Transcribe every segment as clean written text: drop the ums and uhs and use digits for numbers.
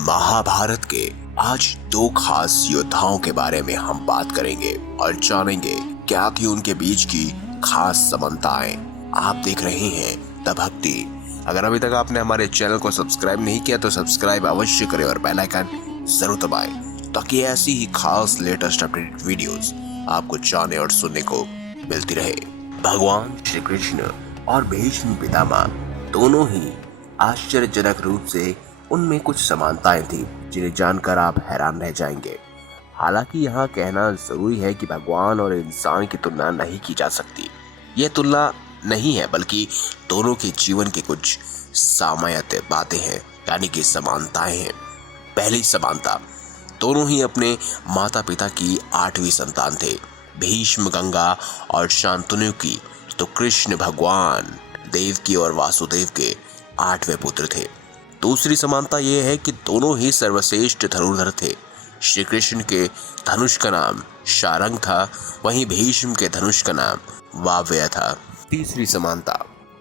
महाभारत के आज दो खास योद्धाओं के बारे में हम बात करेंगे और जानेंगे क्या थी उनके बीच की खास समानताएं। आप देख रहे हैं द भक्ति। अगर अभी तक आपने हमारे चैनल को सब्सक्राइब नहीं किया तो सब्सक्राइब अवश्य करें और बेल आइकन जरूर दबाएं ताकि ऐसी ही खास लेटेस्ट अपडेटेड वीडियोस आपको जाने और सुनने को मिलती रहे। भगवान श्री कृष्ण और भीष्म पितामह दोनों ही आश्चर्यजनक रूप से उनमें कुछ समानताएं थी जिन्हें जानकर आप हैरान रह जाएंगे। हालांकि यहाँ कहना जरूरी है कि भगवान और इंसान की तुलना नहीं की जा सकती। यह तुलना नहीं है बल्कि दोनों के जीवन की कुछ सामान्य बातें हैं, यानी कि समानताएं हैं। पहली समानता, दोनों ही अपने माता पिता की 8वीं संतान थे। भीष्म गंगा और शांतनु की, तो कृष्ण भगवान देवकी और वासुदेव के 8वें पुत्र थे। दूसरी समानता यह है कि दोनों ही सर्वश्रेष्ठ धनुर्धर थे। श्री कृष्ण के धनुष का नाम शारंग था, वहीं भीष्म के धनुष का नाम वाव्य था। तीसरी समानता,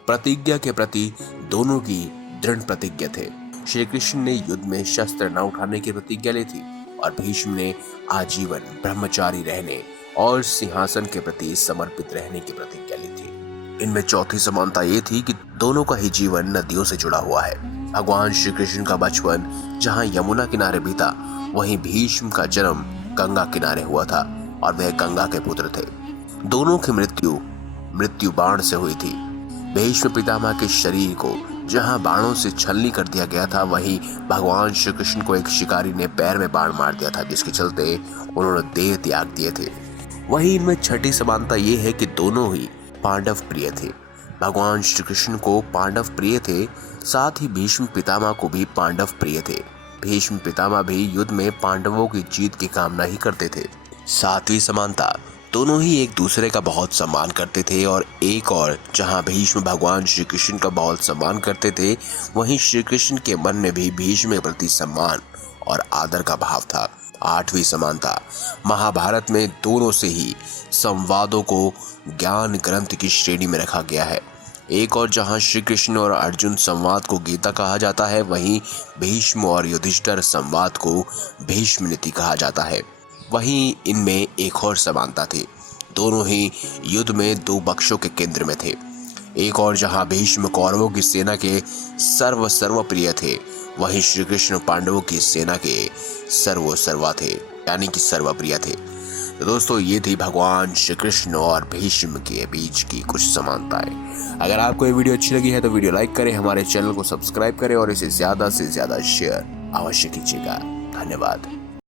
प्रतिज्ञा के प्रति दोनों की दृढ़ प्रतिज्ञा थे। श्री कृष्ण ने युद्ध में शस्त्र न उठाने की प्रतिज्ञा ली थी और भीष्म ने आजीवन ब्रह्मचारी रहने और सिंहासन के प्रति समर्पित रहने की प्रतिज्ञा ली थी। इनमें चौथी समानता ये थी कि दोनों का ही जीवन नदियों से जुड़ा हुआ है। भगवान श्री कृष्ण का बचपन जहां यमुना किनारे बीता, वहीं भीष्म का जन्म गंगा किनारे हुआ था और वह गंगा के पुत्र थे। दोनों की मृत्यु बाण से हुई थी। भीष्म पितामह के शरीर को जहां बाणों से छलनी कर दिया गया था, वहीं भगवान श्री कृष्ण को एक शिकारी ने पैर में बाण मार दिया था, जिसके चलते उन्होंने देह त्याग दिए थे। वहीं इनमें छठी समानता ये है कि दोनों ही पांडव प्रिय थे। भगवान श्री कृष्ण को पांडव प्रिय थे, साथ ही भीष्म पितामह को भी पांडव प्रिय थे। भीष्म पितामह भी युद्ध में पांडवों की जीत की कामना ही करते थे। सातवीं समानता, दोनों ही एक दूसरे का बहुत सम्मान करते थे और जहां भीष्म भगवान श्री कृष्ण का बहुत सम्मान करते थे, वहीं श्री कृष्ण के मन में भी भीष्म के प्रति सम्मान और आदर का भाव था। आठवीं समानता, महाभारत में दोनों से ही संवादों को ज्ञान ग्रंथ की श्रेणी में रखा गया है। जहां श्री कृष्ण और अर्जुन संवाद को गीता कहा जाता है, वहीं भीष्म और युधिष्ठिर संवाद को भीष्म नीति कहा जाता है। वहीं इनमें एक और समानता थी, दोनों ही युद्ध में दो पक्षों के केंद्र में थे। जहां भीष्म कौरवों की सेना के सर्वप्रिय थे, वहीं श्री कृष्ण पांडवों की सेना के सर्वा थे, यानी कि सर्वप्रिय थे। तो दोस्तों, ये थी भगवान श्री कृष्ण और भीष्म के बीच की कुछ समानताएं। अगर आपको ये वीडियो अच्छी लगी है तो वीडियो लाइक करें, हमारे चैनल को सब्सक्राइब करें और इसे ज्यादा से ज्यादा शेयर अवश्य कीजिएगा। धन्यवाद।